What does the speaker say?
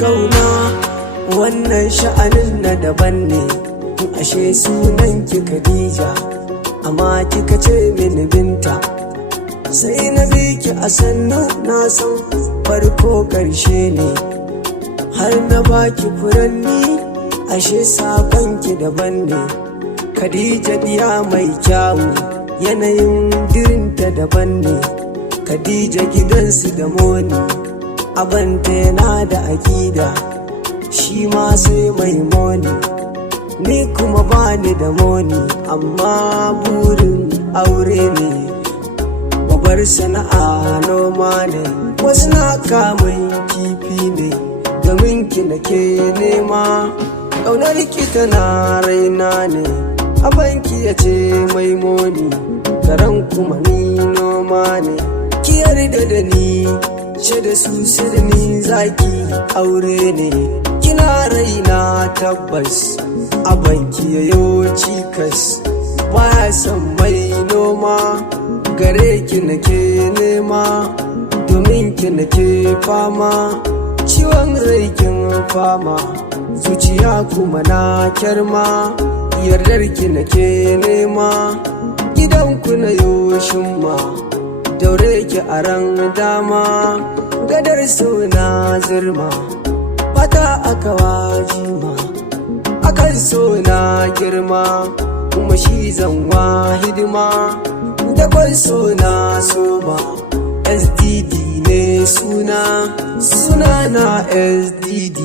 kauna wannan sha'anin na daban ne. Ashe sunan ki Khadija amma kika ce mini Binta, sai na bi ki a sannu na san farko ƙarshe ne, har na baki furanni ashe sakon ki daban ne. Khadija diya mai kyawu yanayin dirinta daban ne. Khadija gidansu da moni abanta yana da aƙida, shi ma sai mai moni, ni kuma bani da moni amma burin aure ne. Babar sana'a noma ne, wasu na kamun kifi ne, domin ki nake nema. Ƙaunar ki tana raina ne, abanki ya ce mai moni, garan kuma ni noma ne. Ki yarda da ni, ce da su da ni zaki aure ne. Kina raina tabbas, abanki ya yo cikas, baya son mai noma, gare ki nake nema, domin ki nake fama, ciwon rai kin fama, zuciya kuma na kyarma, yardar ki nake nema, gidanku na yo shimma, daure ki a ran dama, gadar suna zirma, fata aka wajima, akan so na girma, kuma shi zanwa hidima, da kwan so na soma. SDD ne suna na SDD.